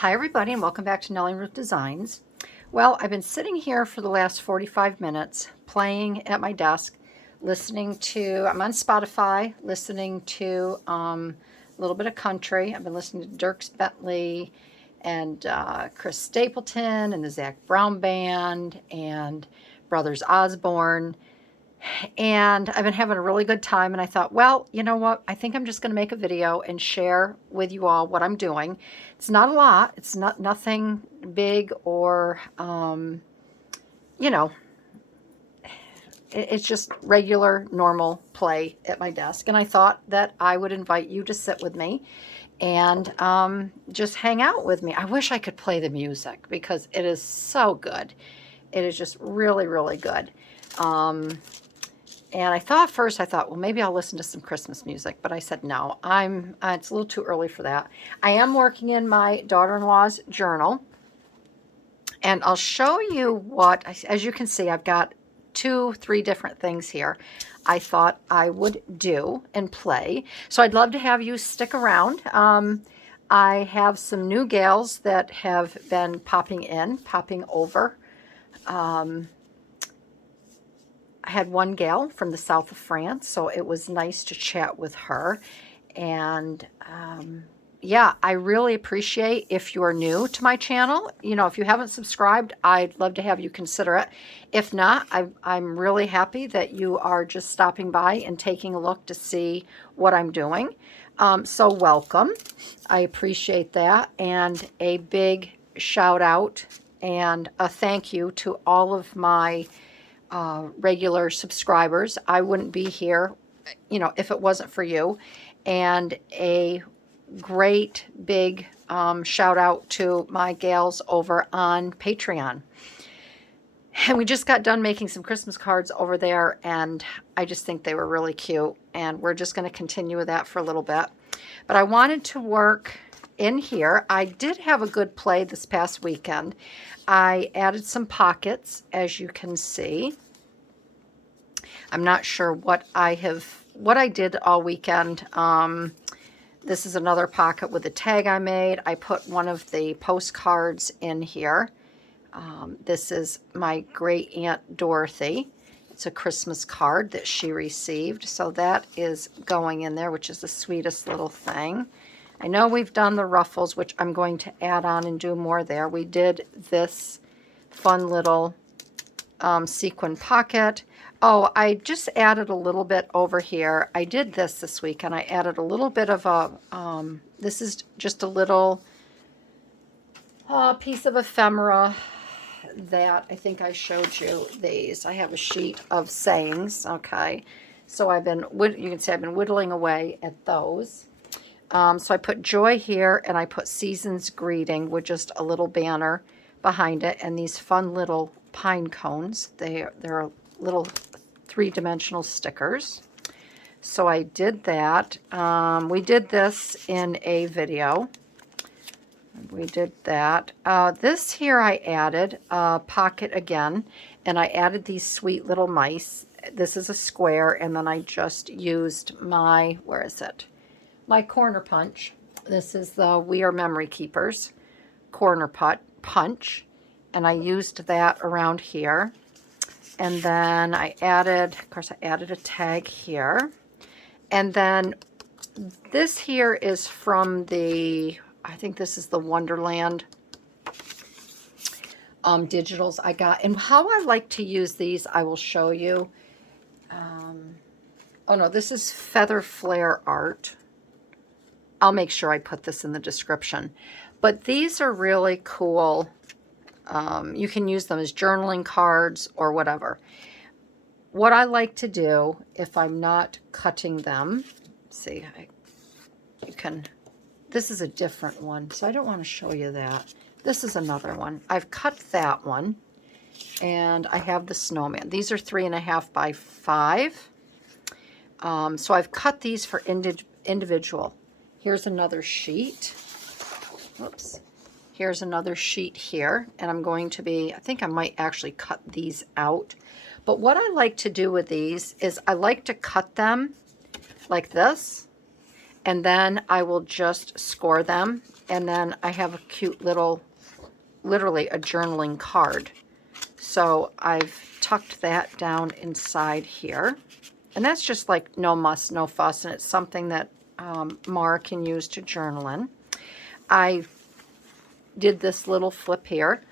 Hi everybody and welcome back to Nellie and Ruth Designs. Well, I've been sitting here for the last 45 minutes playing at my desk, listening to, I'm on Spotify, listening to a little bit of country. I've been listening to Dierks Bentley and Chris Stapleton and the Zac Brown Band and Brothers Osborne. And I've been having a really good time, and I thought, well, you know what? I think I'm just going to make a video and share with you all what I'm doing. It's not a lot. It's nothing big or, you know, it's just regular, normal play at my desk. And I thought that I would invite you to sit with me and just hang out with me. I wish I could play the music because it is so good. It is just really, really good. And I thought first, well, maybe I'll listen to some Christmas music, but I said, no, it's a little too early for that. I am working in my daughter-in-law's journal, and I'll show you what, as you can see, I've got 3 different things here I thought I would do and play. So I'd love to have you stick around. I have some new gals that have been popping over. I had one gal from the south of France, so it was nice to chat with her. And yeah, I really appreciate if you're new to my channel. You know, if you haven't subscribed, I'd love to have you consider it. If not, I'm really happy that you are just stopping by and taking a look to see what I'm doing. So welcome. I appreciate that. And a big shout out and a thank you to all of my regular subscribers. I wouldn't be here, you know, if it wasn't for you. And a great big shout out to my gals over on Patreon. And we just got done making some Christmas cards over there, and I just think they were really cute. And we're just going to continue with that for a little bit. But I wanted to work in here. I did have a good play this past weekend. I added some pockets, as you can see. I'm not sure what I did all weekend. This is another pocket with a tag I made. I put one of the postcards in here. This is my great aunt Dorothy. It's a Christmas card that she received. So that is going in there, which is the sweetest little thing. I know we've done the ruffles, which I'm going to add on and do more there. We did this fun little sequin pocket. Oh, I just added a little bit over here. I did this week, and I added a little bit of a, this is just a little piece of ephemera that I think I showed you these. I have a sheet of sayings, okay? So you can see I've been whittling away at those. So I put joy here, and I put season's greeting with just a little banner behind it, and these fun little pine cones. They're little 3-dimensional stickers. So I did that. We did this in a video. We did that. This here I added a pocket again, and I added these sweet little mice. This is a square, and then I just used my, where is it? My corner punch. This is the We Are Memory Keepers corner punch, and I used that around here. And then I added, of course, I added a tag here. And then this here is from the, I think this is the Wonderland digitals I got. And how I like to use these, I will show you. Oh no, this is Feather Flair art. I'll make sure I put this in the description. But these are really cool. You can use them as journaling cards or whatever. What I like to do, if I'm not cutting them, see, you can, this is a different one, so I don't want to show you that. This is another one. I've cut that one, and I have the snowman. These are 3.5 by 5. So I've cut these for individual. Here's another sheet. Whoops. Here's another sheet here, and I'm going to be, I think I might actually cut these out. But what I like to do with these is I like to cut them like this, And then I will just score them. And then I have a cute little, literally a journaling card. So I've tucked that down inside here. And that's just like no muss, no fuss. And it's something that Mara can use to journal in. I did this little flip here.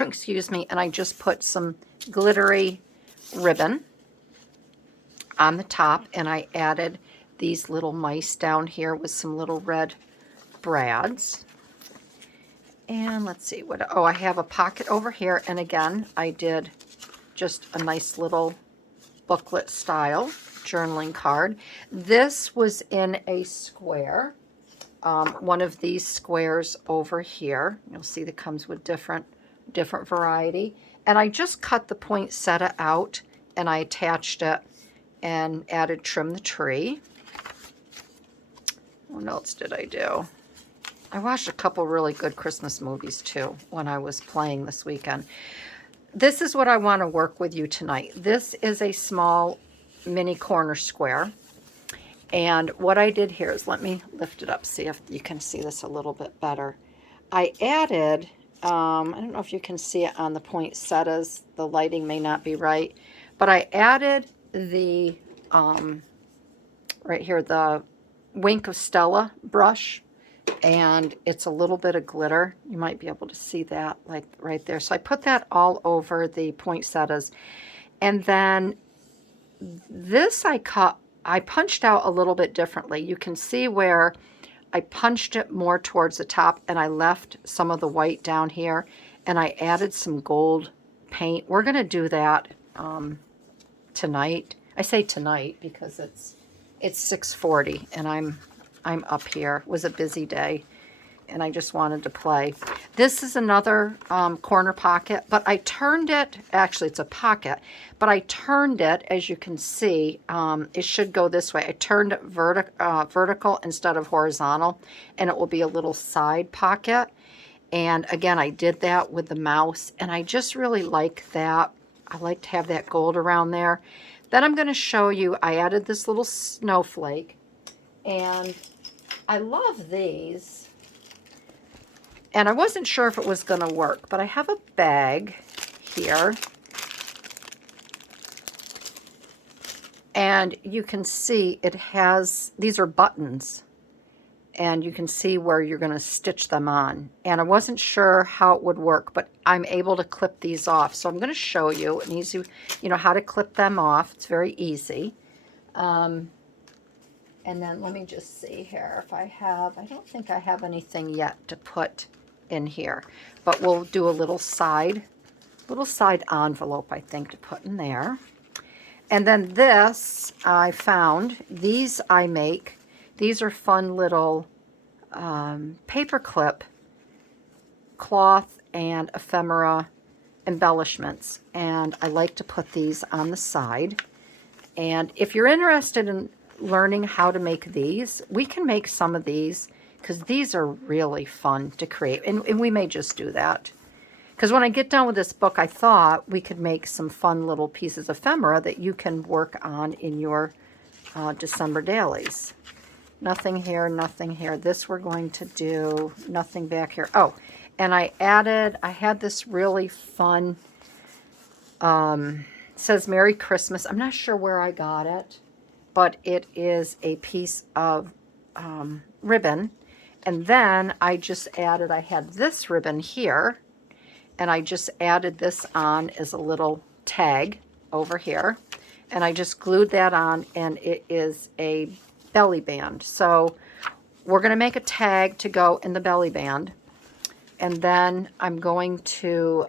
Excuse me. And I just put some glittery ribbon on the top. And I added these little mice down here with some little red brads. And let's see what, oh, I have a pocket over here. And again, I did just a nice little booklet style journaling card. This was in a square, one of these squares over here. You'll see that comes with different variety. And I just cut the poinsettia out and I attached it and added trim the tree. What else did I do? I watched a couple really good Christmas movies too when I was playing this weekend. This is what I want to work with you tonight. This is a small mini corner square. And what I did here is, let me lift it up, see if you can see this a little bit better. I added, I don't know if you can see it on the poinsettias. The lighting may not be right. But I added the, right here, the Wink of Stella brush. And it's a little bit of glitter. You might be able to see that like right there. So I put that all over the poinsettias. And then this I punched out a little bit differently. You can see where I punched it more towards the top and I left some of the white down here and I added some gold paint. We're going to do that tonight. I say tonight because it's 6:40 and I'm up here. It was a busy day and I just wanted to play. This is another corner pocket, but I turned it, actually it's a pocket, but I turned it, as you can see, it should go this way. I turned it vertical instead of horizontal, and it will be a little side pocket. And again, I did that with the mouse, and I just really like that. I like to have that gold around there. Then I'm going to show you, I added this little snowflake, and I love these. And I wasn't sure if it was going to work, but I have a bag here. And you can see it has, these are buttons. And you can see where you're going to stitch them on. And I wasn't sure how it would work, but I'm able to clip these off. So I'm going to show you an easy, how to clip them off. It's very easy. And then let me just see here if I don't think I have anything yet to put in here, but we'll do a little side envelope, I think, to put in there. And then this, I found, these I make, these are fun little paper clip cloth and ephemera embellishments. And I like to put these on the side. And if you're interested in learning how to make these, we can make some of these because these are really fun to create, and we may just do that because when I get done with this book, I thought we could make some fun little pieces of ephemera that you can work on in your December dailies. Nothing here, nothing here. This we're going to do, nothing back here. Oh, and I had this really fun, says Merry Christmas. I'm not sure where I got it, but it is a piece of ribbon. And then I just added, I had this ribbon here, and I just added this on as a little tag over here. And I just glued that on, and it is a belly band. So we're going to make a tag to go in the belly band. And then I'm going to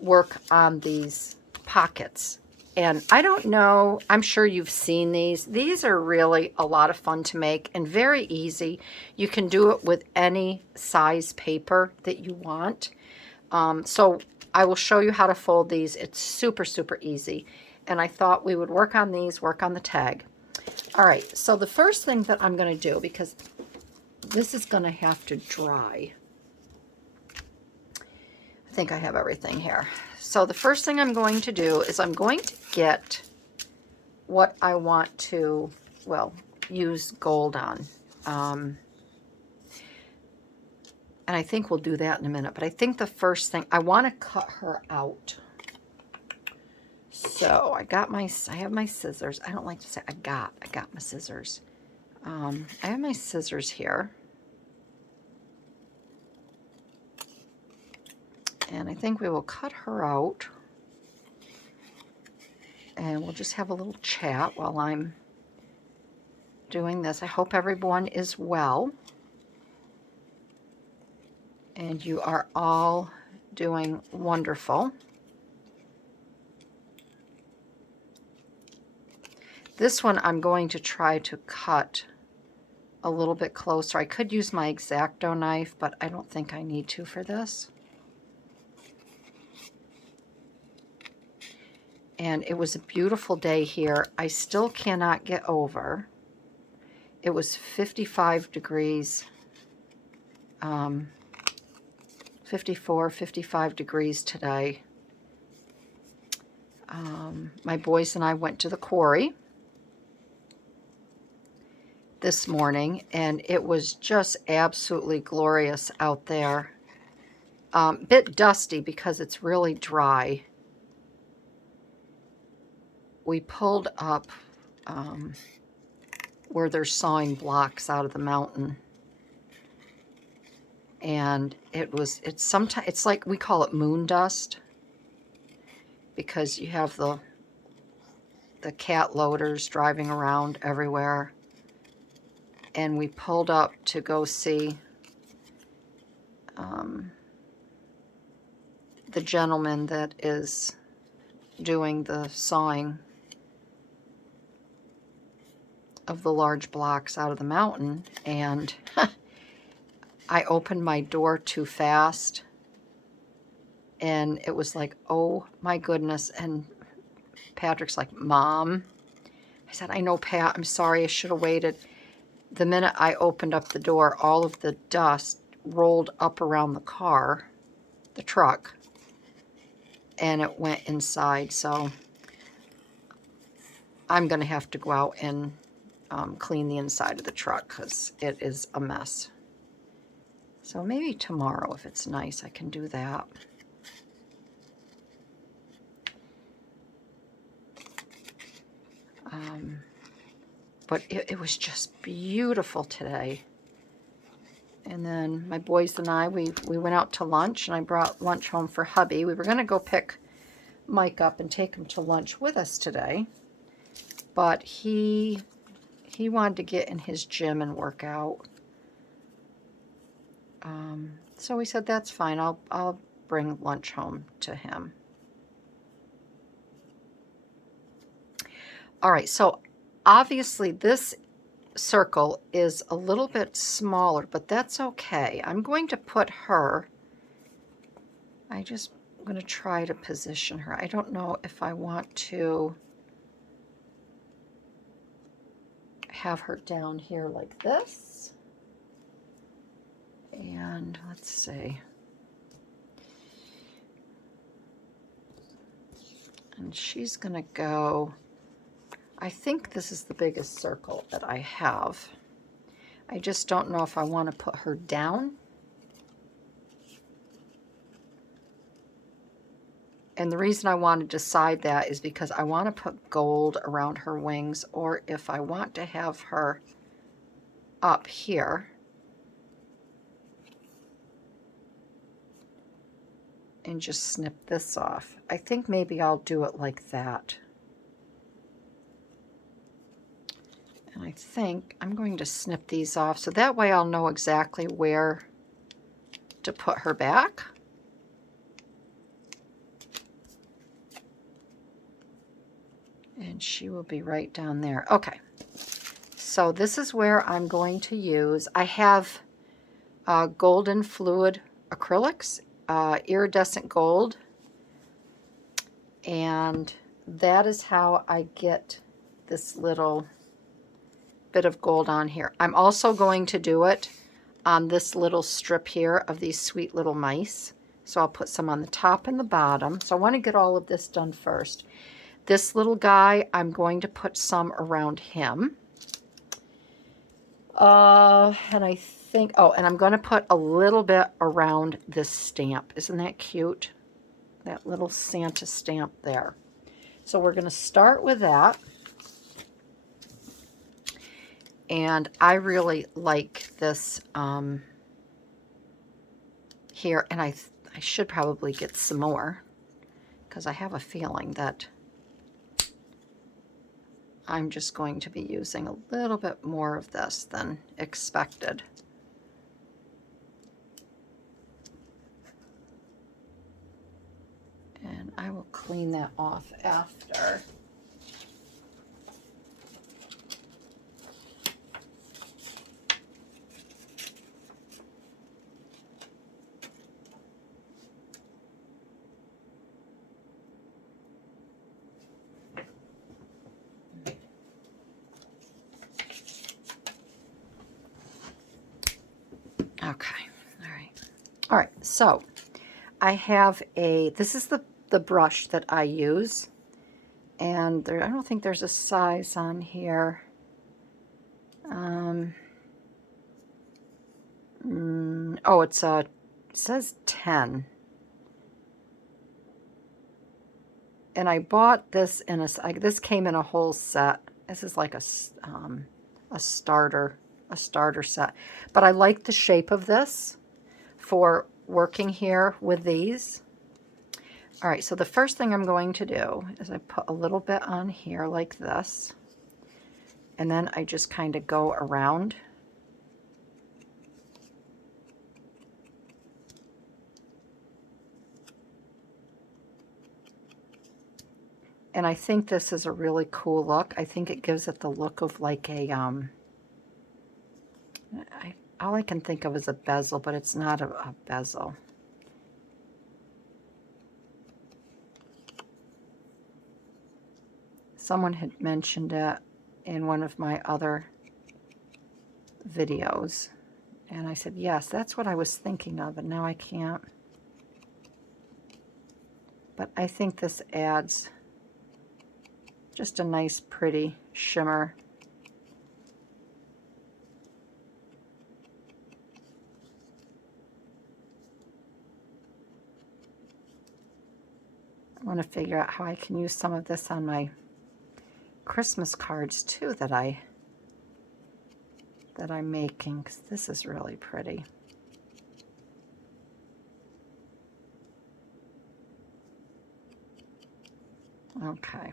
work on these pockets. And I don't know, I'm sure you've seen these. These are really a lot of fun to make and very easy. You can do it with any size paper that you want. So I will show you how to fold these. It's super, super easy. And I thought we would work on these, work on the tag. All right, so the first thing that I'm going to do, because this is going to have to dry. I think I have everything here. So the first thing I'm going to do is I'm going to get what I want to, well, use gold on. And I think we'll do that in a minute. But I think the first thing, I want to cut her out. So I have my scissors. I don't like to say I got my scissors. I have my scissors here. And I think we will cut her out. And we'll just have a little chat while I'm doing this. I hope everyone is well. And you are all doing wonderful. This one I'm going to try to cut a little bit closer. I could use my X-Acto knife, but I don't think I need to for this. And it was a beautiful day here. I still cannot get over. It was 55 degrees, 54, 55 degrees today. My boys and I went to the quarry this morning, and it was just absolutely glorious out there. Bit dusty because it's really dry. We pulled up where they're sawing blocks out of the mountain, and it's like, we call it moon dust, because you have the cat loaders driving around everywhere. And we pulled up to go see the gentleman that is doing the sawing of the large blocks out of the mountain. And I opened my door too fast. And it was like, oh my goodness. And Patrick's like, Mom. I said, I know, Pat, I'm sorry, I should have waited. The minute I opened up the door, all of the dust rolled up around the car, the truck, and it went inside. So I'm going to have to go out and clean the inside of the truck because it is a mess. So maybe tomorrow, if it's nice, I can do that. But it was just beautiful today. And then my boys and I, we went out to lunch, and I brought lunch home for hubby. We were going to go pick Mike up and take him to lunch with us today. But he wanted to get in his gym and work out. So we said, that's fine. I'll bring lunch home to him. All right, so obviously this circle is a little bit smaller, but that's okay. I'm going to put her, I'm going to try to position her. I don't know if I want to have her down here like this. And let's see. And she's going to go, I think this is the biggest circle that I have. I just don't know if I want to put her down. And the reason I want to decide that is because I want to put gold around her wings, or if I want to have her up here. And just snip this off. I think maybe I'll do it like that. And I think I'm going to snip these off, so that way I'll know exactly where to put her back. And she will be right down there. Okay, so this is where I'm going to use, I have golden fluid acrylics, iridescent gold, and that is how I get this little bit of gold on here. I'm also going to do it on this little strip here of these sweet little mice. So I'll put some on the top and the bottom. So I want to get all of this done first. This little guy, I'm going to put some around him. And I think, oh, and I'm going to put a little bit around this stamp. Isn't that cute? That little Santa stamp there. So we're going to start with that. And I really like this here. And I should probably get some more, because I have a feeling that I'm just going to be using a little bit more of this than expected. And I will clean that off after. Okay, all right, so I have this is the brush that I use, and I don't think there's a size on here. Oh, it says 10. And I bought this this came in a whole set. This is like a starter set. But I like the shape of this for working here with these. All right, so the first thing I'm going to do is I put a little bit on here like this. And then I just kind of go around. And I think this is a really cool look. I think it gives it the look of like a, all I can think of is a bezel, but it's not a bezel. Someone had mentioned it in one of my other videos. And I said, yes, that's what I was thinking of, and now I can't. But I think this adds just a nice, pretty shimmer. I want to figure out how I can use some of this on my Christmas cards too that I'm making, because this is really pretty. Okay,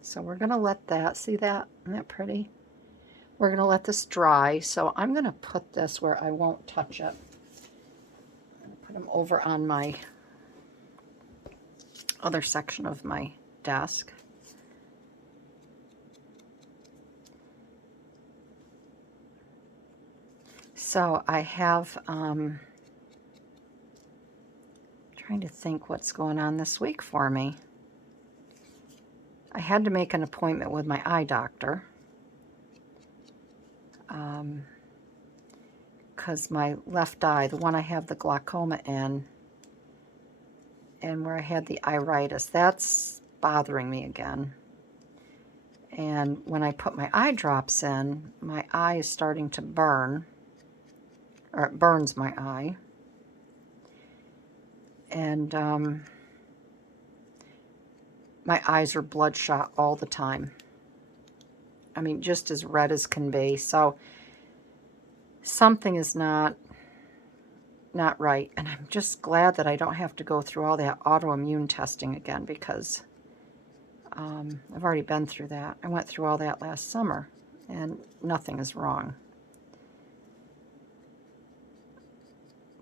so we're going to let that, see that? Isn't that pretty? We're going to let this dry, so I'm going to put this where I won't touch it. I'm going to put them over on my other section of my desk. So I have, trying to think what's going on this week for me. I had to make an appointment with my eye doctor because my left eye, the one I have the glaucoma in, and where I had the iritis, that's bothering me again. And when I put my eye drops in, my eye is starting to burn, or it burns my eye. And my eyes are bloodshot all the time. I mean, just as red as can be. So something is not right. And I'm just glad that I don't have to go through all that autoimmune testing again, because I've already been through that. I went through all that last summer, and nothing is wrong.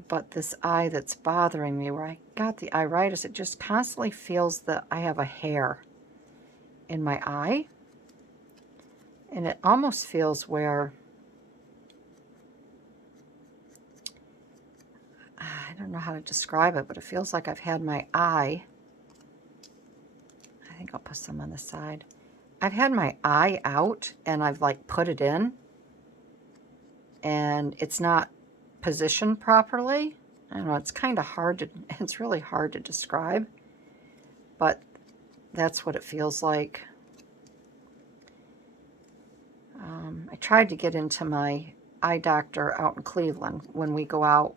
But this eye that's bothering me, where I got the iritis, it just constantly feels that I have a hair in my eye. And it almost feels where, I don't know how to describe it, but it feels like I've had my eye, I think I'll put some on the side. I've had my eye out and I've like put it in, and it's not positioned properly. I don't know, it's kind of hard to, it's really hard to describe, but that's what it feels like. I tried to get into my eye doctor out in Cleveland when we go out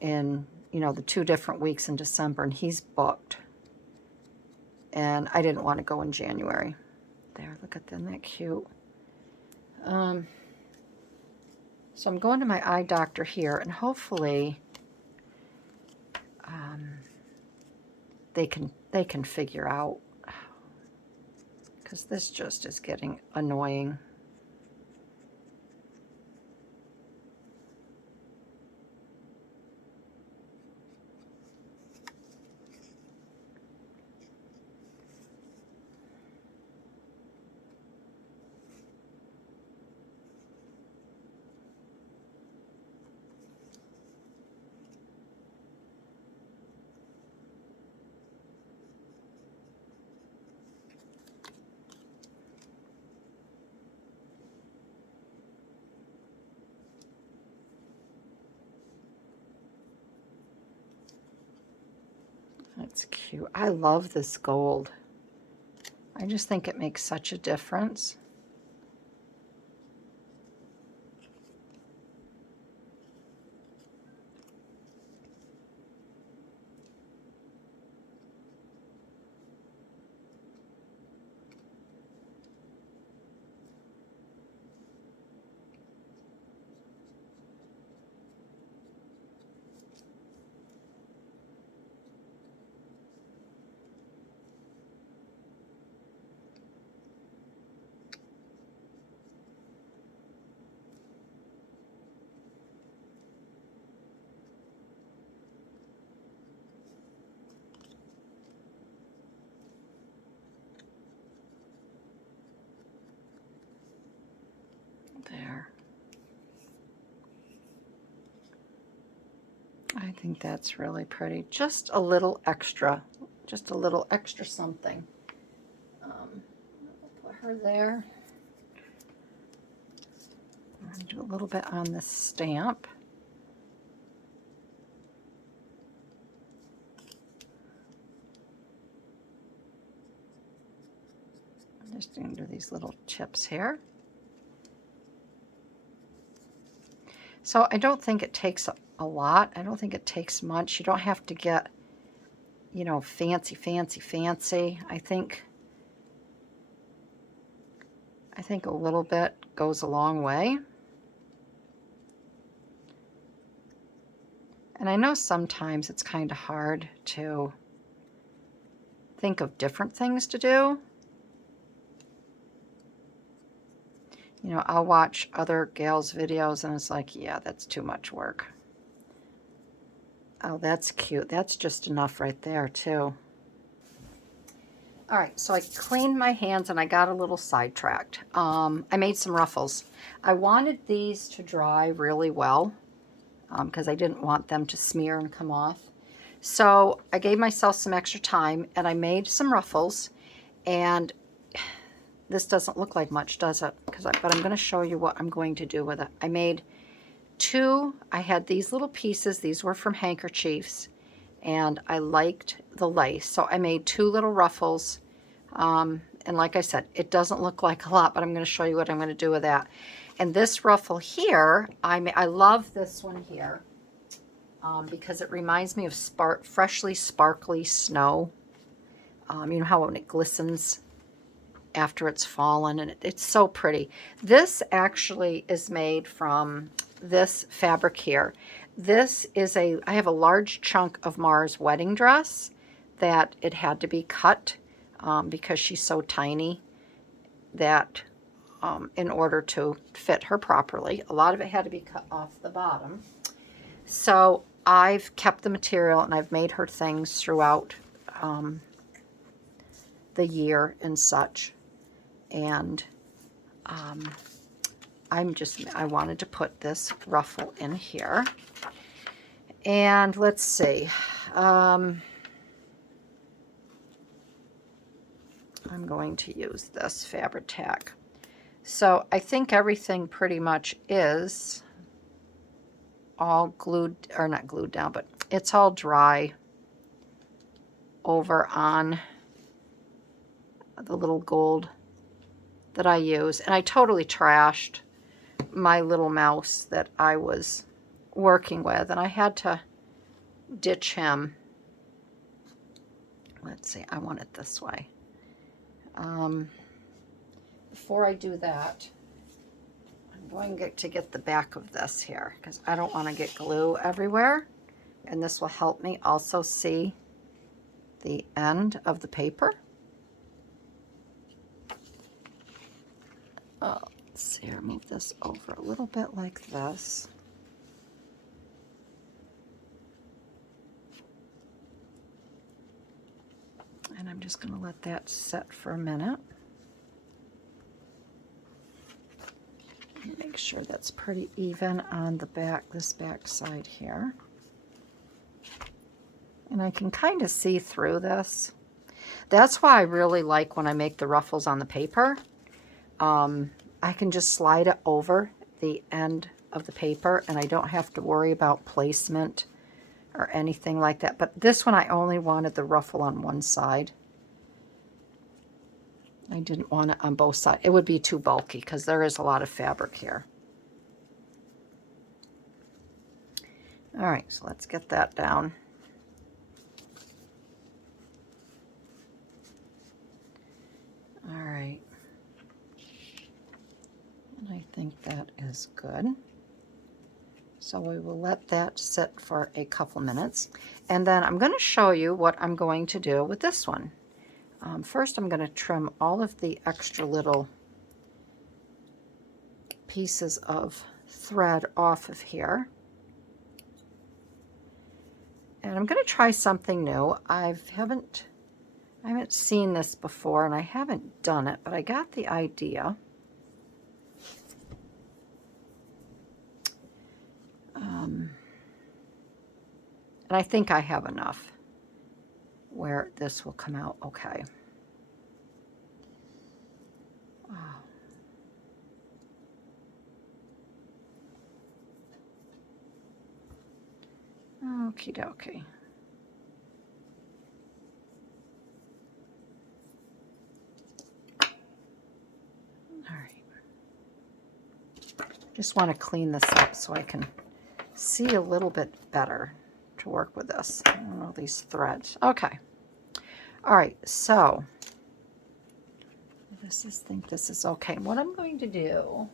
in, you know, the 2 different weeks in December, and he's booked. And I didn't want to go in January. There, look at them, isn't that cute? So I'm going to my eye doctor here, and hopefully they can figure out, because this just is getting annoying. That's cute. I love this gold. I just think it makes such a difference. There. I think that's really pretty. Just a little extra something. I'll put her there. I'm going to do a little bit on this stamp. I'm just going to do these little chips here. So I don't think it takes a lot. I don't think it takes much. You don't have to get, you know, fancy, fancy, fancy. I think a little bit goes a long way. And I know sometimes it's kind of hard to think of different things to do. You know, I'll watch other gals' videos and it's like, yeah, that's too much work. Oh, that's cute. That's just enough right there, too. All right, so I cleaned my hands and I got a little sidetracked. I made some ruffles. I wanted these to dry really well because I didn't want them to smear and come off. So I gave myself some extra time and I made some ruffles, and this doesn't look like much, does it? But I'm going to show you what I'm going to do with it. I made 2. I had these little pieces. These were from handkerchiefs, and I liked the lace. So I made 2 little ruffles. And like I said, it doesn't look like a lot, but I'm going to show you what I'm going to do with that. And this ruffle here, I love this one here because it reminds me of freshly sparkly snow. You know how when it glistens after it's fallen, and it's so pretty. This actually is made from this fabric here. This is I have a large chunk of Mara's wedding dress that it had to be cut because she's so tiny that in order to fit her properly, a lot of it had to be cut off the bottom. So I've kept the material and I've made her things throughout the year and such. And I wanted to put this ruffle in here. And let's see. I'm going to use this fabric tack. So I think everything pretty much is all glued, or not glued down, but it's all dry over on the little gold that I use. And I totally trashed my little mouse that I was working with, and I had to ditch him. Let's see, I want it this way. Before I do that, I'm going to get the back of this here because I don't want to get glue everywhere, and this will help me also see the end of the paper. Oh, let's see here, move this over a little bit like this. And I'm just going to let that set for a minute. Make sure that's pretty even on the back, this back side here. And I can kind of see through this. That's why I really like when I make the ruffles on the paper. I can just slide it over the end of the paper and I don't have to worry about placement or anything like that. But this one I only wanted the ruffle on one side. I didn't want it on both sides. It would be too bulky because there is a lot of fabric here. All right, so let's get that down. All right. And I think that is good. So we will let that sit for a couple minutes. And then I'm going to show you what I'm going to do with this one. First, I'm going to trim all of the extra little pieces of thread off of here. And I'm going to try something new. I haven't seen this before and I haven't done it, but I got the idea. And I think I have enough where this will come out okay. Okie dokie. All right. Just want to clean this up so I can see a little bit better to work with this. I don't know these threads. Okay. All right. So I think this is okay. What I'm going to do,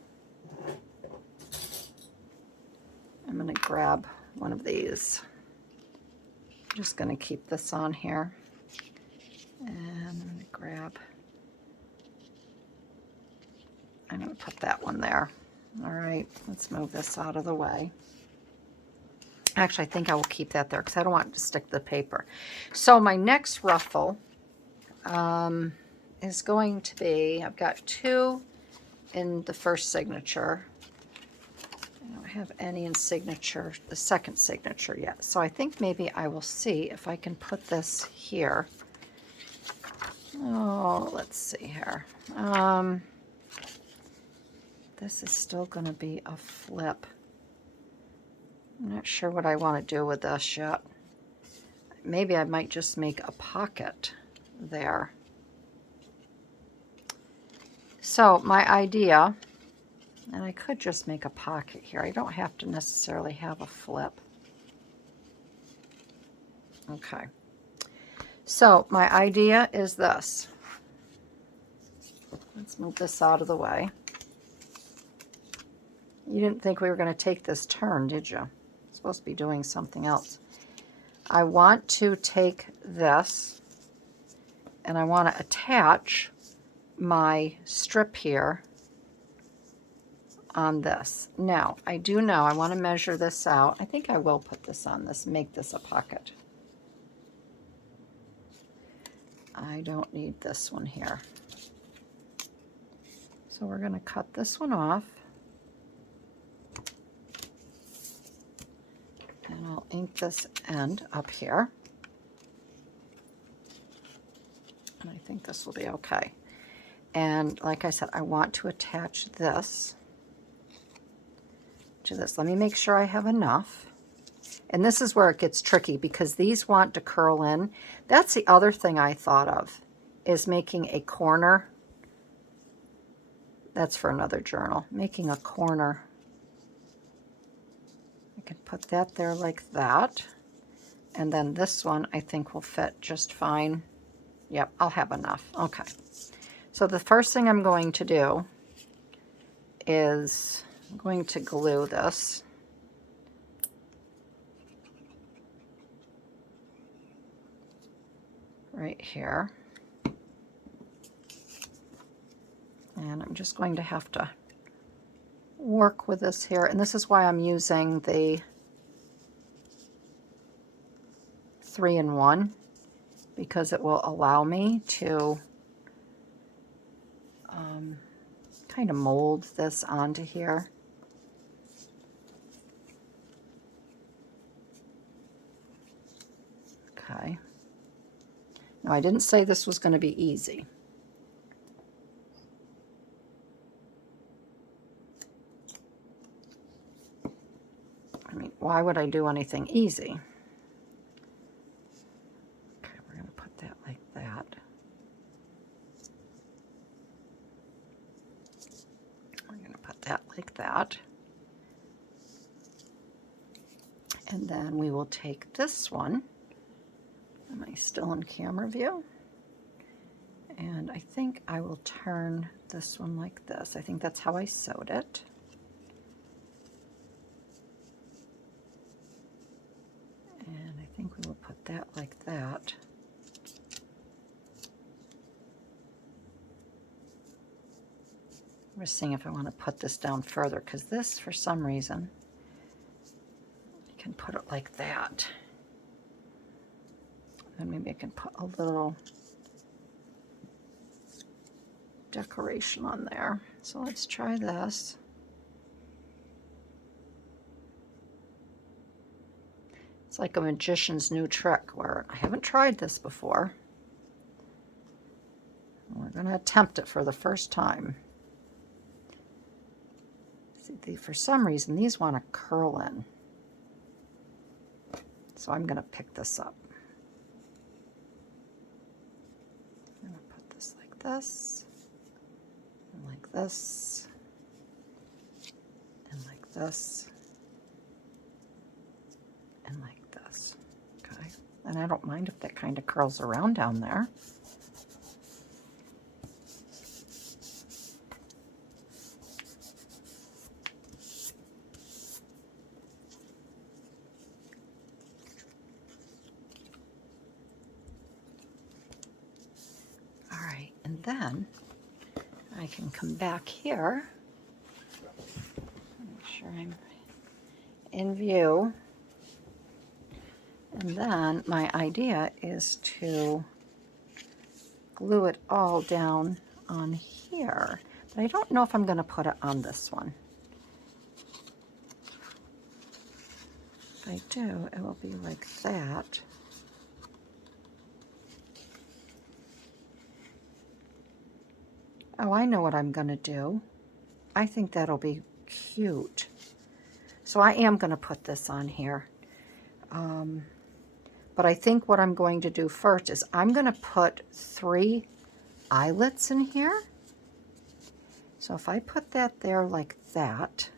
I'm going to grab one of these. I'm just going to keep this on here. And I'm going to grab, I'm going to put that one there. All right, let's move this out of the way. Actually, I think I will keep that there because I don't want it to stick to the paper. So my next ruffle is going to be, I've got two in the first signature. I don't have any in signature, the second signature yet. So I think maybe I will see if I can put this here. Oh, let's see here. This is still going to be a flip. I'm not sure what I want to do with this yet. Maybe I might just make a pocket there. So my idea, and I could just make a pocket here. I don't have to necessarily have a flip. Okay. So my idea is this. Let's move this out of the way. You didn't think we were going to take this turn, did you? It's supposed to be doing something else. I want to take this and I want to attach my strip here on this. Now, I do know I want to measure this out. I think I will put this on this, make this a pocket. I don't need this one here. So we're going to cut this one off. And I'll ink this end up here. And I think this will be okay. And like I said, I want to attach this to this. Let me make sure I have enough. And this is where it gets tricky because these want to curl in. That's the other thing I thought of is making a corner. That's for another journal. Making a corner. I can put that there like that. And then this one I think will fit just fine. Yep, I'll have enough. Okay. So the first thing I'm going to do is I'm going to glue this. Right here. And I'm just going to have to work with this here. And this is why I'm using the 3-in-1, because it will allow me to kind of mold this onto here. Okay. Now, I didn't say this was going to be easy. I mean, why would I do anything easy? Okay, we're going to put that like that. We're going to put that like that. And then we will take this one. Am I still in camera view? And I think I will turn this one like this. I think that's how I sewed it. And I think we will put that like that. I'm just seeing if I want to put this down further, because this, for some reason, I can put it like that. And maybe I can put a little decoration on there. So let's try this. It's like a magician's new trick where I haven't tried this before. We're going to attempt it for the first time. See, for some reason, these want to curl in. So I'm going to pick this up. I'm going to put this like this, and like this, and like this, and like this. Okay. And I don't mind if that kind of curls around down there. And then I can come back here, make sure I'm in view, and then my idea is to glue it all down on here, but I don't know if I'm going to put it on this one. If I do, it will be like that. Oh, I know what I'm going to do. I think that'll be cute. So I am going to put this on here. But I think what I'm going to do first is I'm going to put 3 eyelets in here. So if I put that there like that,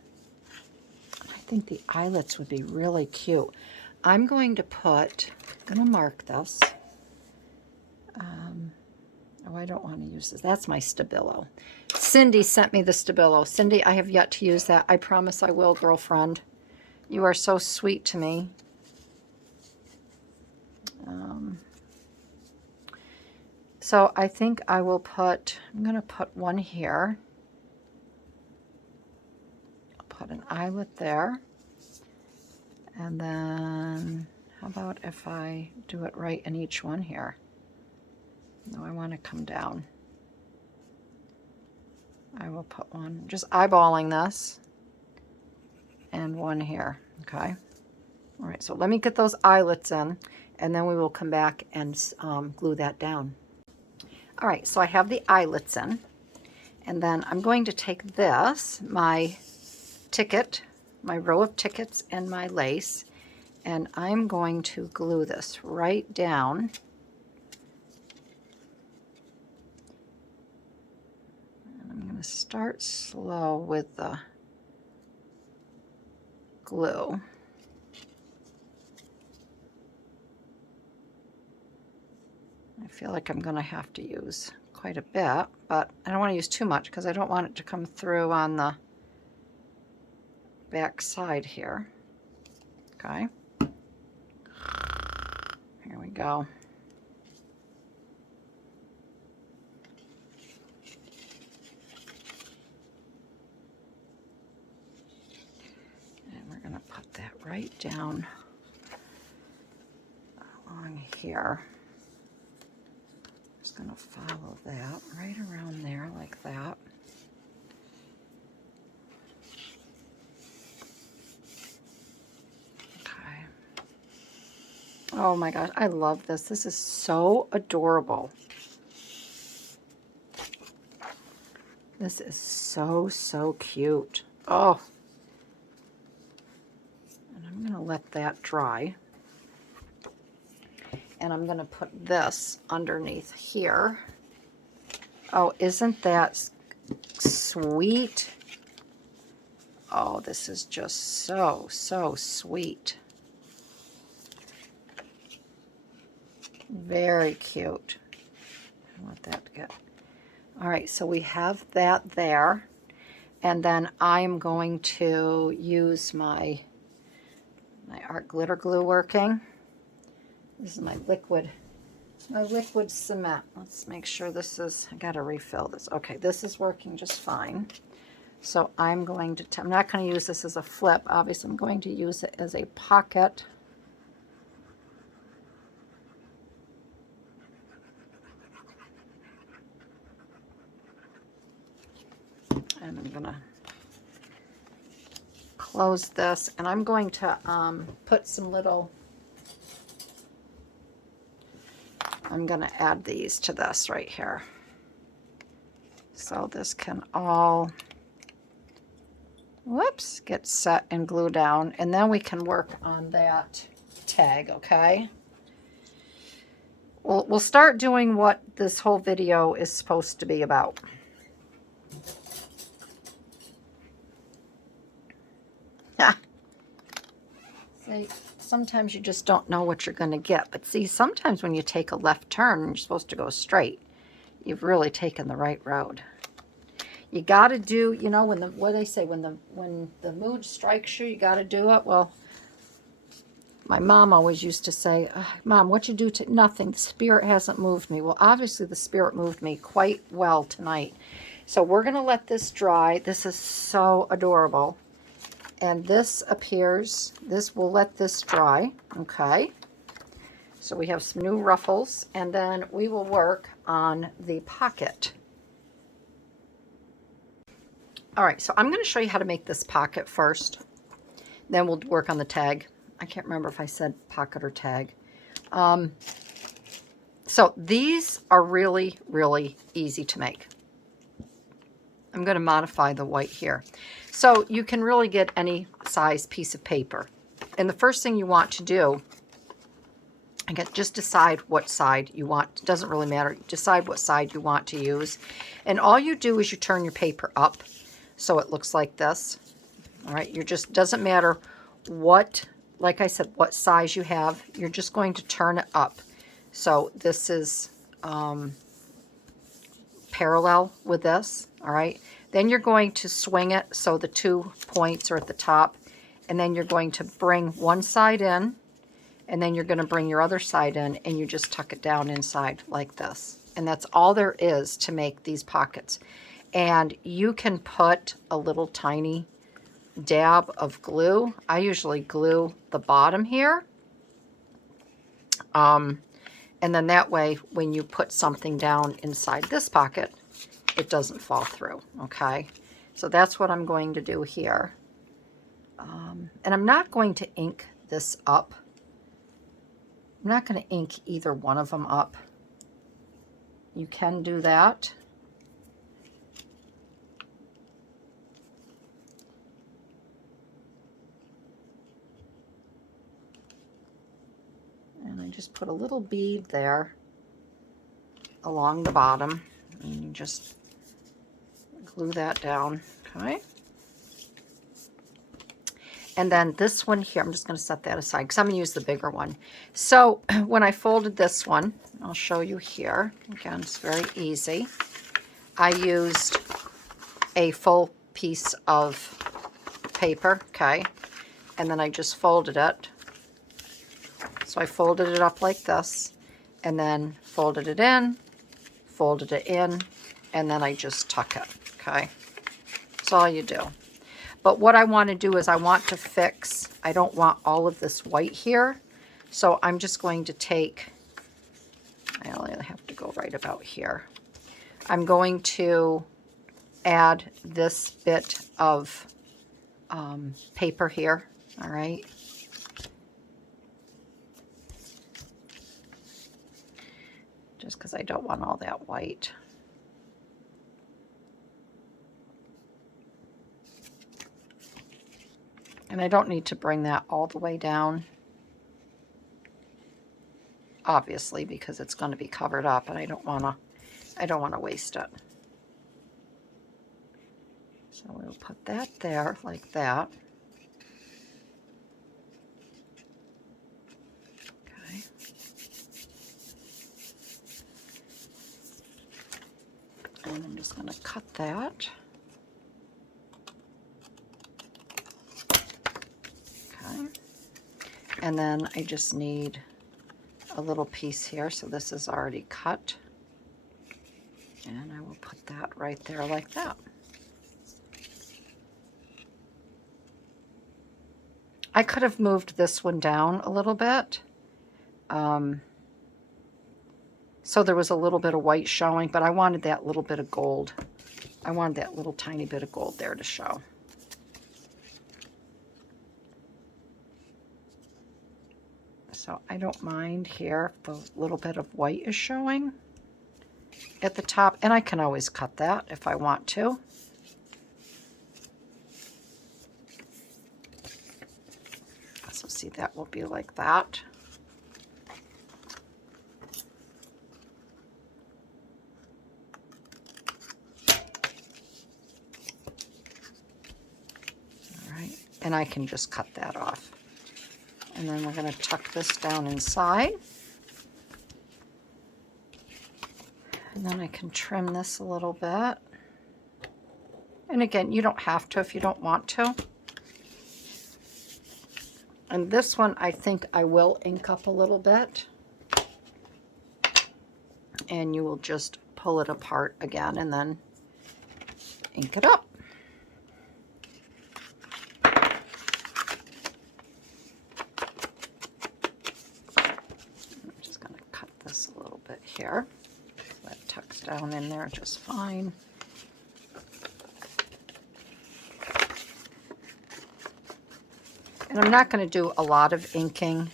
I think the eyelets would be really cute. I'm going to mark this. Oh, I don't want to use this. That's my Stabilo. Cindy sent me the Stabilo. Cindy, I have yet to use that. I promise I will, girlfriend. You are so sweet to me. So I think I will put, I'm going to put one here. I'll put an eyelet there. And then, how about if I do it right in each one here? No, I want to come down. I will put one, just eyeballing this, and one here, okay? All right, so let me get those eyelets in, and then we will come back and glue that down. All right, so I have the eyelets in, and then I'm going to take this, my ticket, my row of tickets and my lace, and I'm going to glue this right down to start slow with the glue. I feel like I'm going to have to use quite a bit, but I don't want to use too much because I don't want it to come through on the back side here. Okay. Here we go. And we're going to put that right down along here. Just going to follow that right around there like that. Okay. Oh my gosh, I love this. This is so adorable. This is so, so cute. Oh. And I'm going to let that dry. And I'm going to put this underneath here. Oh, isn't that sweet? Oh, this is just so, so sweet. Very cute. Let that get. All right, so we have that there. And then I'm going to use my art glitter glue working. This is my liquid cement. Let's make sure this is, I gotta refill this. Okay, this is working just fine. So I'm going to, I'm not going to use this as a flip. Obviously, I'm going to use it as a pocket. And I'm going to close this. And I'm going to put some little, I'm going to add these to this right here. So this can all, whoops, get set and glue down. And then we can work on that tag, okay? We'll start doing what this whole video is supposed to be about. See, sometimes you just don't know what you're going to get. But see, sometimes when you take a left turn and you're supposed to go straight, you've really taken the right road. You got to do, you know, when the, what do they say, when the mood strikes you, you got to do it. Well, my mom always used to say, Mom, what you do to nothing? The spirit hasn't moved me. Well, obviously the spirit moved me quite well tonight. So we're going to let this dry. This is so adorable. And this appears, this will let this dry. Okay. So we have some new ruffles, and then we will work on the pocket. All right, so I'm going to show you how to make this pocket first. Then we'll work on the tag. I can't remember if I said pocket or tag. So these are really, really easy to make. I'm going to modify the white here. So you can really get any size piece of paper. And the first thing you want to do, again, just decide what side you want. It doesn't really matter. Decide what side you want to use. And all you do is you turn your paper up so it looks like this. All right, you're just, doesn't matter what, like I said, what size you have. You're just going to turn it up. So this is parallel with this, all right? Then you're going to swing it so the 2 points are at the top, and then you're going to bring one side in, and then you're going to bring your other side in, and you just tuck it down inside like this. And that's all there is to make these pockets. And you can put a little tiny dab of glue. I usually glue the bottom here. And then that way, when you put something down inside this pocket, it doesn't fall through, okay? So that's what I'm going to do here. And I'm not going to ink this up. I'm not going to ink either one of them up. You can do that. And I just put a little bead there along the bottom. And you just glue that down, okay? And then this one here, I'm just going to set that aside because I'm going to use the bigger one. So when I folded this one, I'll show you here. Again, it's very easy. I used a full piece of paper, okay? And then I just folded it. So I folded it up like this, and then folded it in, and then I just tuck it, okay? That's all you do. But what I want to do is I want to fix, I don't want all of this white here, so I'm just going to take, I only have to go right about here. I'm going to add this bit of paper here, all right? Just because I don't want all that white. And I don't need to bring that all the way down, obviously, because it's going to be covered up, and I don't want to waste it. So we'll put that there like that. Okay. And I'm just going to cut that. Okay. And then I just need a little piece here, so this is already cut. And I will put that right there like that. I could have moved this one down a little bit. So there was a little bit of white showing, but I wanted that little bit of gold. I wanted that little tiny bit of gold there to show. So I don't mind here if the little bit of white is showing at the top. And I can always cut that if I want to. So see, that will be like that. All right, and I can just cut that off. And then we're going to tuck this down inside. And then I can trim this a little bit. And again, you don't have to if you don't want to. And this one, I think I will ink up a little bit. And you will just pull it apart again and then ink it up. I'm just going to cut this a little bit here. That tucks down in there just fine. And I'm not going to do a lot of inking.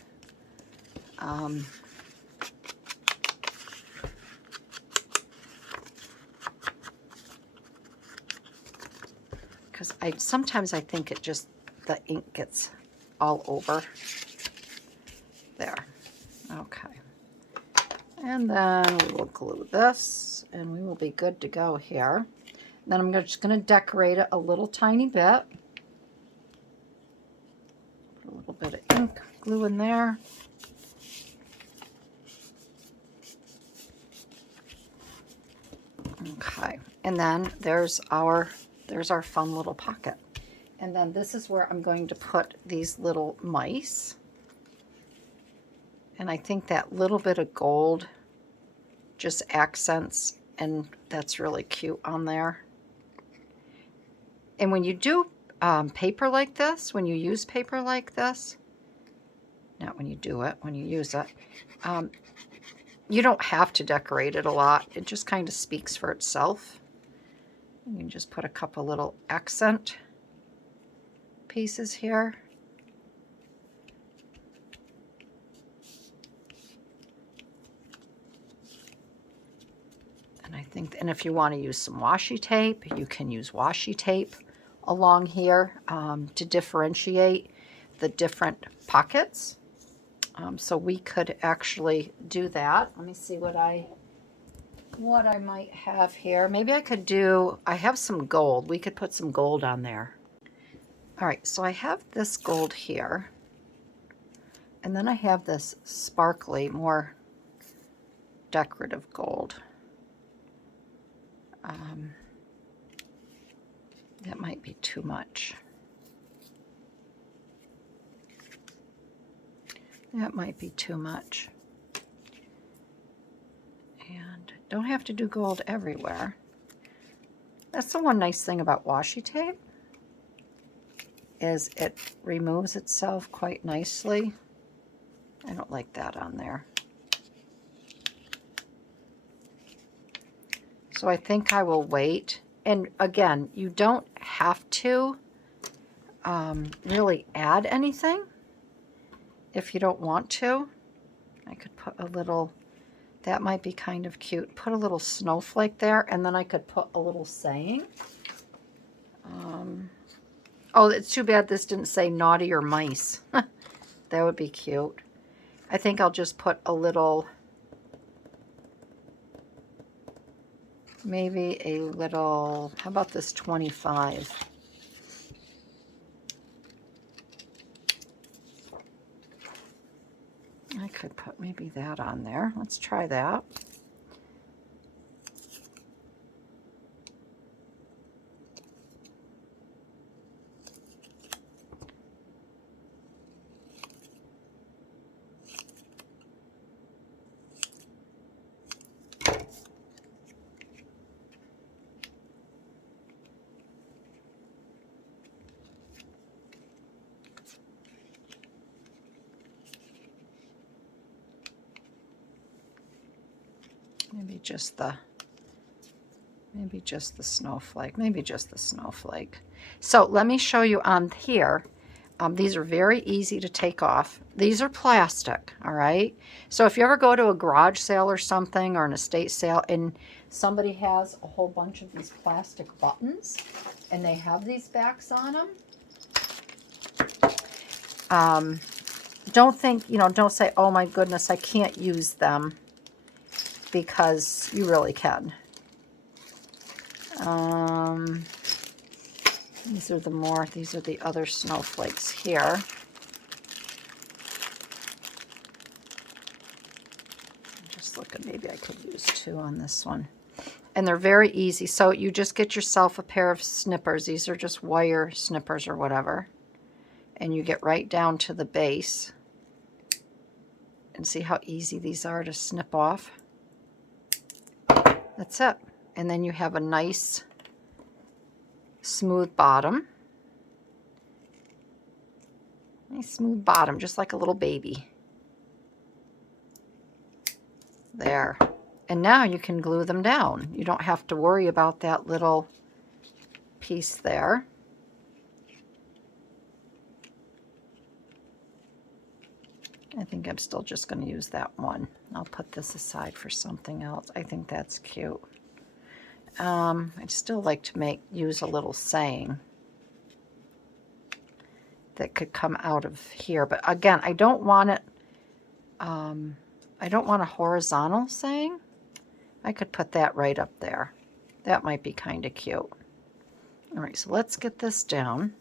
Because sometimes I think it just, the ink gets all over there. Okay. And then we will glue this, and we will be good to go here. And then I'm just going to decorate it a little tiny bit. Put a little bit of ink glue in there. Okay, and then there's our fun little pocket. And then this is where I'm going to put these little mice. And I think that little bit of gold just accents, and that's really cute on there. And when you do paper like this, when you use paper like this, not when you do it, when you use it, you don't have to decorate it a lot. It just kind of speaks for itself. You can just put a couple little accent pieces here. And I think, and if you want to use some washi tape, you can use washi tape along here to differentiate the different pockets. So we could actually do that. Let me see what I what I might have here. Maybe I could do, I have some gold. We could put some gold on there. All right, so I have this gold here. And then I have this sparkly, more decorative gold. That might be too much. That might be too much. And don't have to do gold everywhere. That's the one nice thing about washi tape, is it removes itself quite nicely. I don't like that on there. So I think I will wait. And again, you don't have to really add anything if you don't want to. I could put a little, that might be kind of cute. Put a little snowflake there, and then I could put a little saying. Oh, it's too bad this didn't say naughty or mice. That would be cute. I think I'll just put a little, maybe a little, how about this 25? I could put maybe that on there. Let's try that. Maybe just the snowflake. Maybe just the snowflake. So let me show you on here. These are very easy to take off. These are plastic, all right? So if you ever go to a garage sale or something, or an estate sale, and somebody has a whole bunch of these plastic buttons, and they have these backs on them, don't think, don't say, oh my goodness, I can't use them, because you really can. These are the other snowflakes here. I'm just looking, maybe I could use 2 on this one. And they're very easy. So you just get yourself a pair of snippers. These are just wire snippers or whatever. And you get right down to the base. And see how easy these are to snip off? That's it. And then you have a nice smooth bottom. Nice smooth bottom, just like a little baby. There. And now you can glue them down. You don't have to worry about that little piece there. I think I'm still just going to use that one. I'll put this aside for something else. I think that's cute. I'd still like to use a little saying that could come out of here. But again, I don't want it, I don't want a horizontal saying. I could put that right up there. That might be kind of cute. All right, so let's get this down.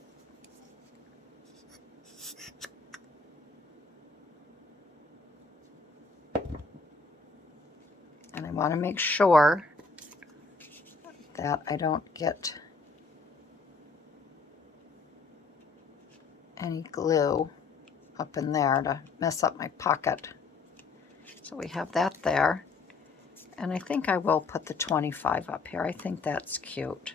And I want to make sure that I don't get any glue up in there to mess up my pocket. So we have that there. And I think I will put the 25 up here. I think that's cute.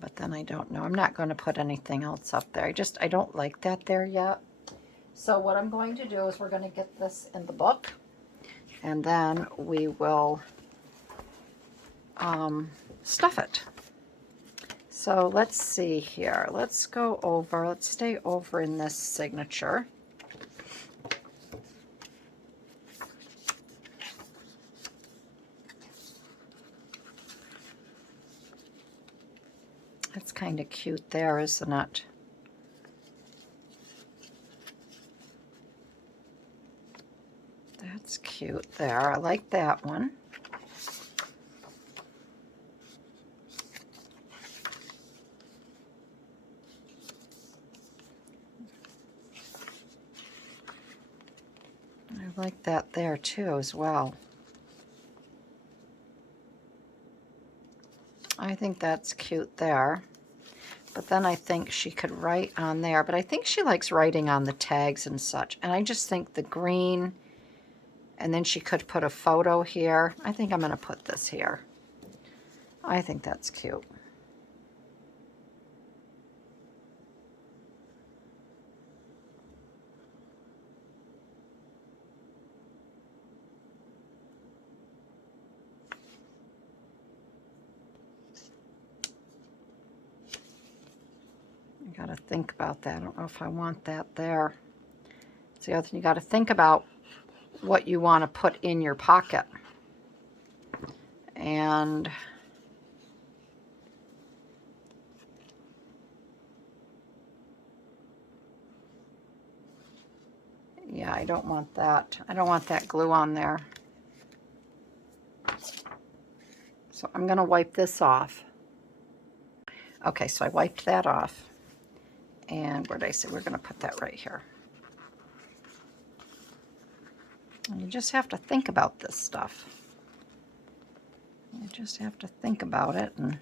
But then I don't know. I'm not going to put anything else up there. I don't like that there yet. So what I'm going to do is we're going to get this in the book. And then we will stuff it. So let's see here. Let's go over. Let's stay over in this signature. That's kind of cute there, isn't it? cute there. I like that one. I like that there too as well. I think that's cute there. But then I think she could write on there. But I think she likes writing on the tags and such. And I just think the green, and then she could put a photo here. I think I'm going to put this here. I think that's cute. I got to think about that. I don't know if I want that there. It's the other thing, you got to think about what you want to put in your pocket. And yeah, I don't want that. I don't want that glue on there. So I'm going to wipe this off. Okay, so I wiped that off. And where did I say we're going to put that right here? And you just have to think about this stuff. You just have to think about it. And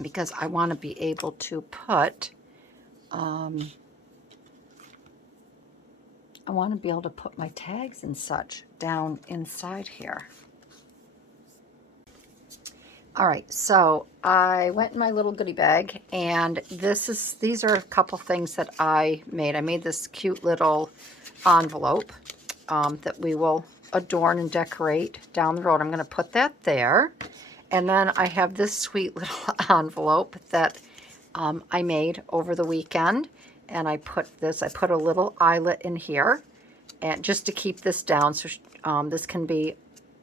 because I want to be able to put, I want to be able to put my tags and such down inside here. All right, so I went in my little goodie bag, and these are a couple things that I made. I made this cute little envelope that we will adorn and decorate down the road. I'm going to put that there. And then I have this sweet little envelope that I made over the weekend. And I put a little eyelet in here, and just to keep this down so this can be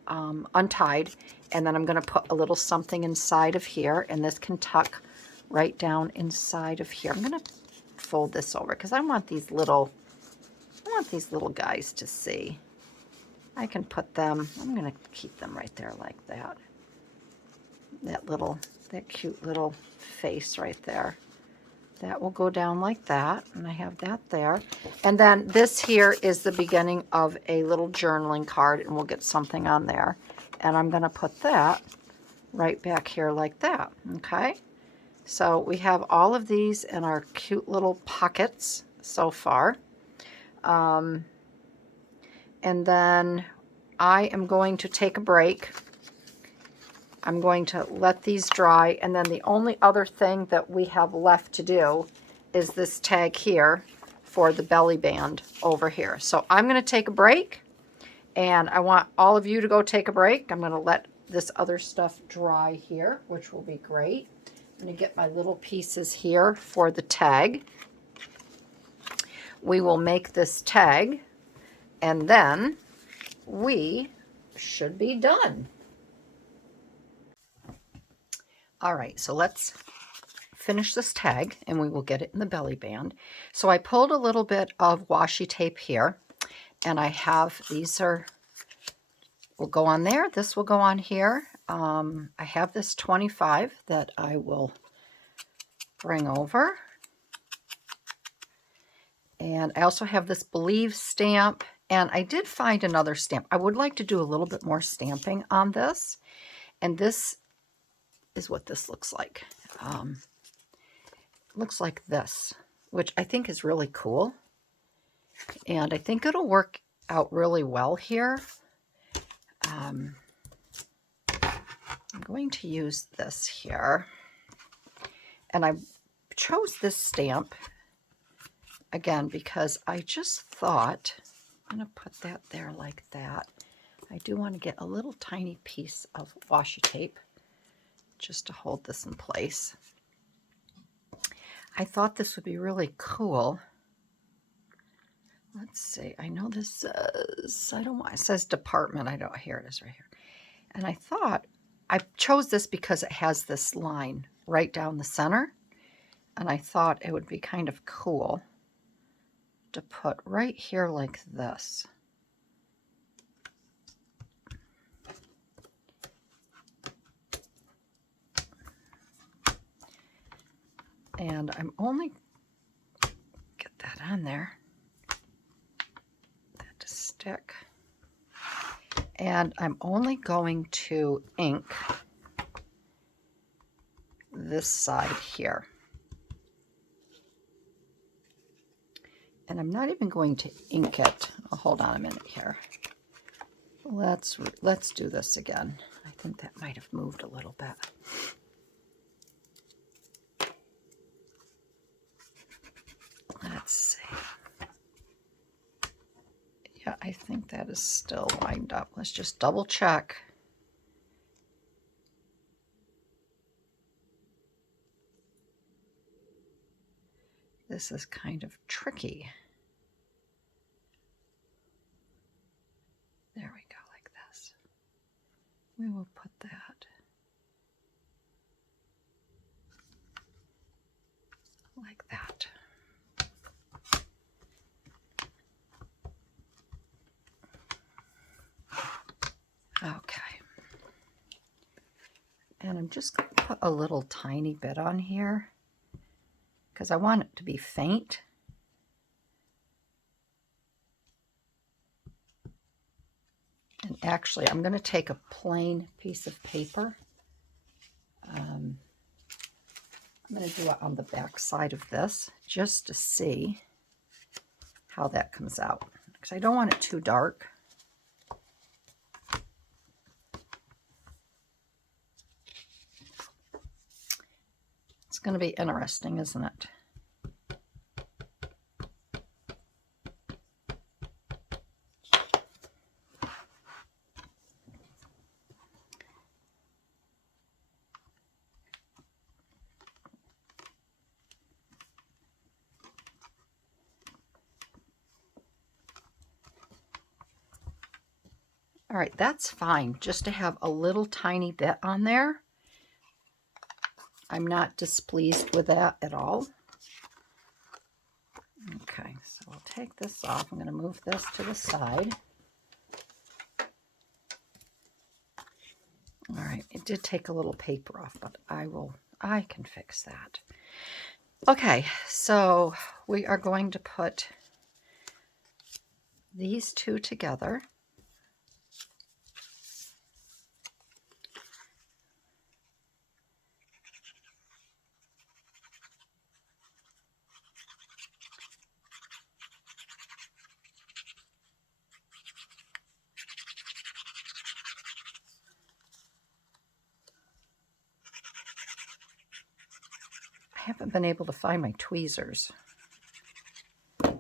untied. And then I'm going to put a little something inside of here, and this can tuck right down inside of here. I'm going to fold this over because I want these little guys to see. I can put them, I'm going to keep them right there like that. That cute little face right there. That will go down like that, and I have that there. And then this here is the beginning of a little journaling card, and we'll get something on there. And I'm going to put that right back here like that, okay? So we have all of these in our cute little pockets so far. And then I am going to take a break. I'm going to let these dry, and then the only other thing that we have left to do is this tag here for the belly band over here. So I'm going to take a break, and I want all of you to go take a break. I'm going to let this other stuff dry here, which will be great. I'm going to get my little pieces here for the tag. We will make this tag, and then we should be done. All right, so let's finish this tag, and we will get it in the belly band. So I pulled a little bit of washi tape here, and I have, will go on there. This will go on here. I have this 25 that I will bring over. And I also have this Believe stamp, and I did find another stamp. I would like to do a little bit more stamping on this, and this is what this looks like. Looks like this, which I think is really cool, and I think it'll work out really well here. I'm going to use this here, and I chose this stamp again because I just thought I'm going to put that there like that. I do want to get a little tiny piece of washi tape just to hold this in place. I thought this would be really cool. Let's see. I know this says, I don't want, it says department. I don't, here it is right here. And I thought I chose this because it has this line right down the center, and I thought it would be kind of cool to put right here like this. And I'm only get that on there, that to stick. And I'm only going to ink this side here. And I'm not even going to ink it. Oh, hold on a minute here. Let's do this again. I think that might have moved a little bit. Let's see. Yeah, I think that is still lined up. Let's just double check. This is kind of tricky. There we go, like this. We will put that like that. Okay. And I'm just going to put a little tiny bit on here because I want it to be faint. And actually, I'm going to take a plain piece of paper. I'm going to do it on the back side of this just to see how that comes out, because I don't want it too dark. It's going to be interesting, isn't it? All right, that's fine, just to have a little tiny bit on there. I'm not displeased with that at all. Okay, so I'll take this off. I'm going to move this to the side. All right, it did take a little paper off, but I can fix that. Okay, so we are going to put these two together. I haven't been able to find my tweezers. I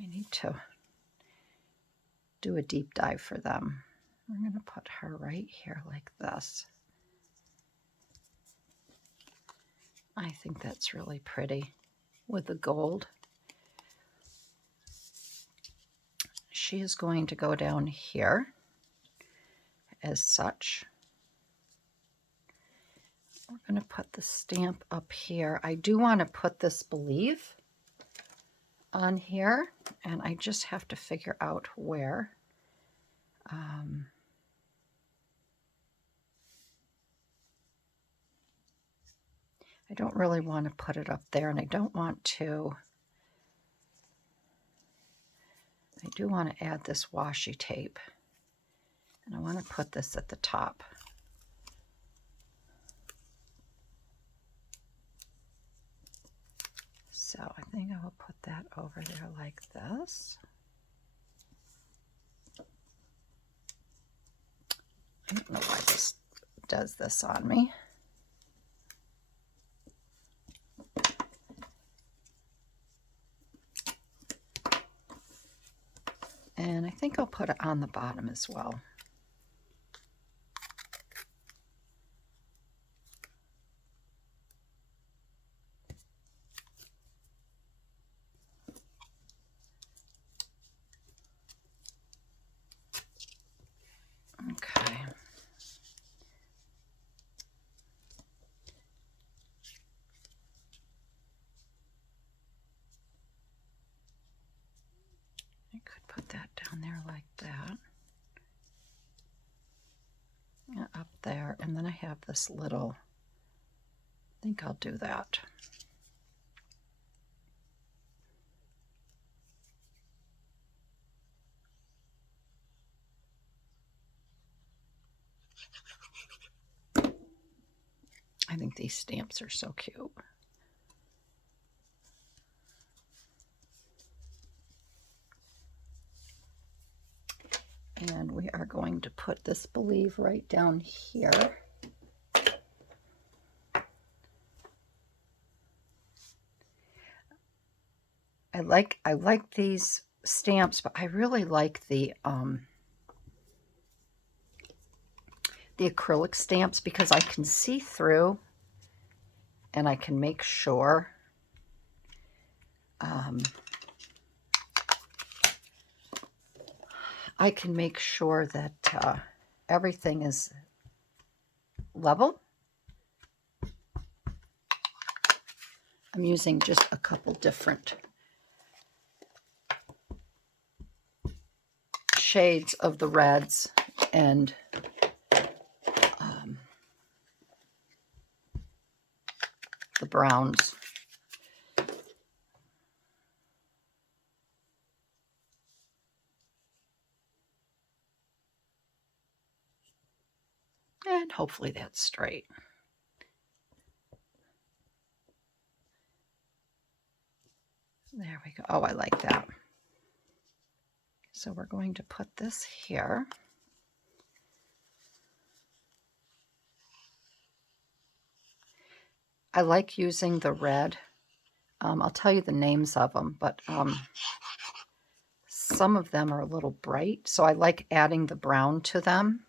need to do a deep dive for them. I'm going to put her right here like this. I think that's really pretty with the gold. She is going to go down here as such. We're going to put the stamp up here. I do want to put this believe on here, and I just have to figure out where. I don't really want to put it up there, and I don't want to. I do want to add this washi tape, and I want to put this at the top. So I think I will put that over there like this. I don't know why this does this on me. And I think I'll put it on the bottom as well. Okay. put that down there like that. Up there, and then I have this little, I think I'll do that. I think these stamps are so cute. And we are going to put this Believe right down here. I like these stamps, but I really like the acrylic stamps because I can see through and I can make sure that everything is level. I'm using just a couple different shades of the reds and the browns. And hopefully that's straight. There we go. Oh, I like that. So we're going to put this here. I like using the red. I'll tell you the names of them, but some of them are a little bright, so I like adding the brown to them.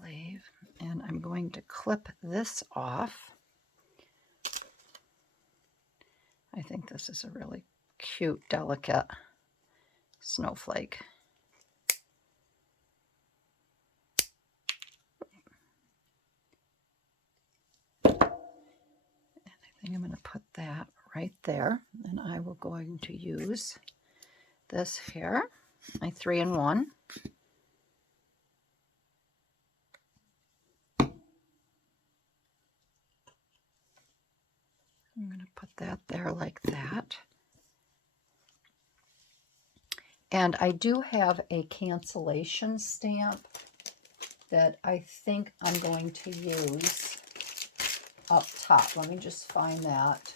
Believe. And I'm going to clip this off. I think this is a really cute, delicate snowflake. I think I'm going to put that right there, and I will going to use this here, my 3-in-1. I'm going to put that there like that. And I do have a cancellation stamp that I think I'm going to use up top. Let me just find that.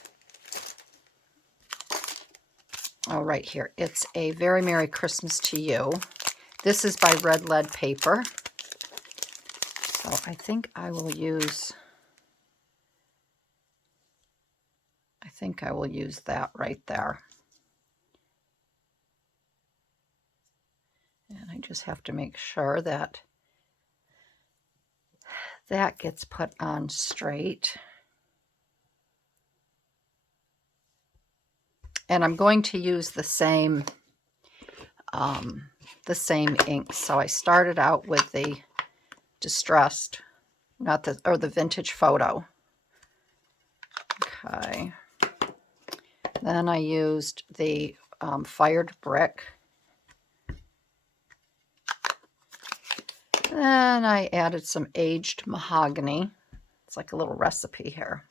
Oh, right here. It's a Very Merry Christmas to You. This is by Red Lead Paper. So I think I will use that right there. And I just have to make sure that that gets put on straight. And I'm going to use the same ink. So I started out with the distressed, the vintage photo. Okay. Then I used the fired brick. Then I added some aged mahogany. It's like a little recipe here.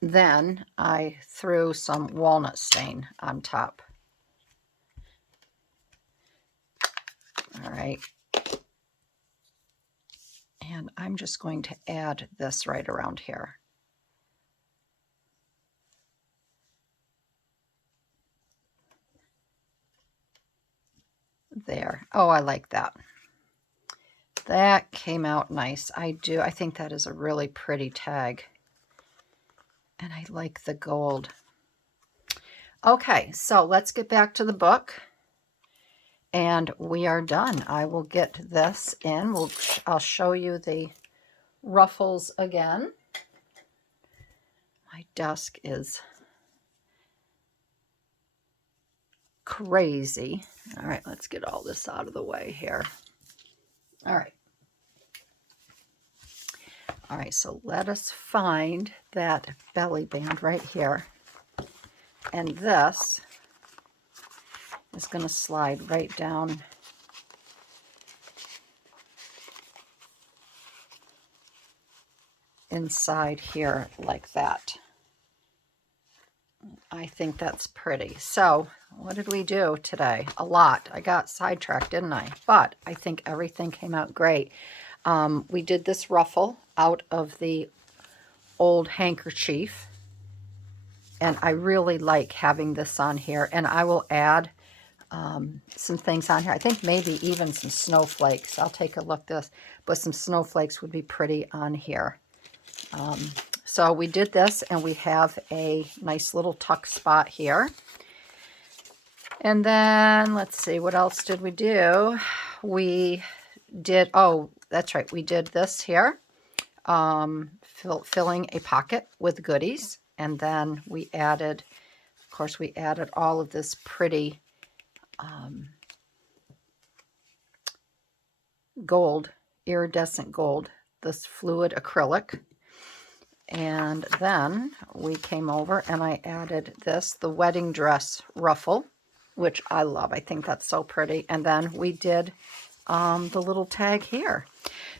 Then I threw some walnut stain on top. All right. And I'm just going to add this right around here. There. Oh, I like that. That came out nice. I think that is a really pretty tag. And I like the gold. Okay, so let's get back to the book. And we are done. I will get this in. I'll show you the ruffles again. My desk is crazy. All right, let's get all this out of the way here. All right. All right, so let us find that belly band right here. And this is going to slide right down inside here like that. I think that's pretty. So what did we do today? A lot. I got sidetracked, didn't I? But I think everything came out great. We did this ruffle out of the old handkerchief. And I really like having this on here. And I will add some things on here. I think maybe even some snowflakes. I'll take a look at this. But some snowflakes would be pretty on here. So we did this, and we have a nice little tuck spot here. And then, let's see, what else did we do? We did, oh, that's right, we did this here, filling a pocket with goodies. And then we added, of course, we added all of this pretty gold, iridescent gold, this fluid acrylic. And then we came over and I added this, the wedding dress ruffle, which I love. I think that's so pretty. And then we did the little tag here.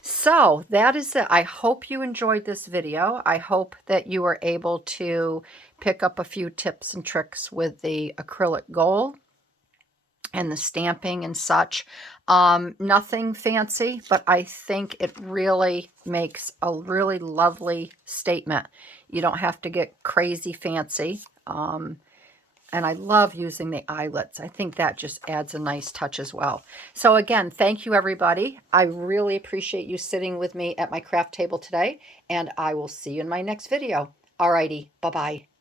So that is it. I hope you enjoyed this video. I hope that you were able to pick up a few tips and tricks with the acrylic gold and the stamping and such. Nothing fancy, but I think it really makes a really lovely statement. You don't have to get crazy fancy. And I love using the eyelets. I think that just adds a nice touch as well. So again, thank you everybody. I really appreciate you sitting with me at my craft table today, and I will see you in my next video. Alrighty, bye-bye.